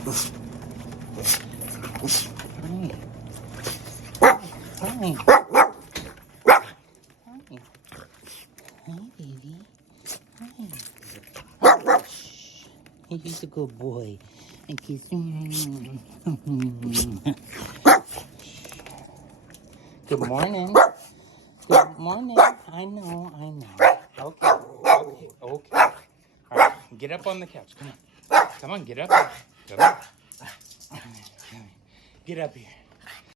Hi. Hi. Hi, baby. Hi. Shh. He's a good boy. And kiss him. Good morning. Good morning. I know. Okay. Okay. Okay. All right. Get up on the couch. Come on. Come on. Get up here. Come on. Get up here.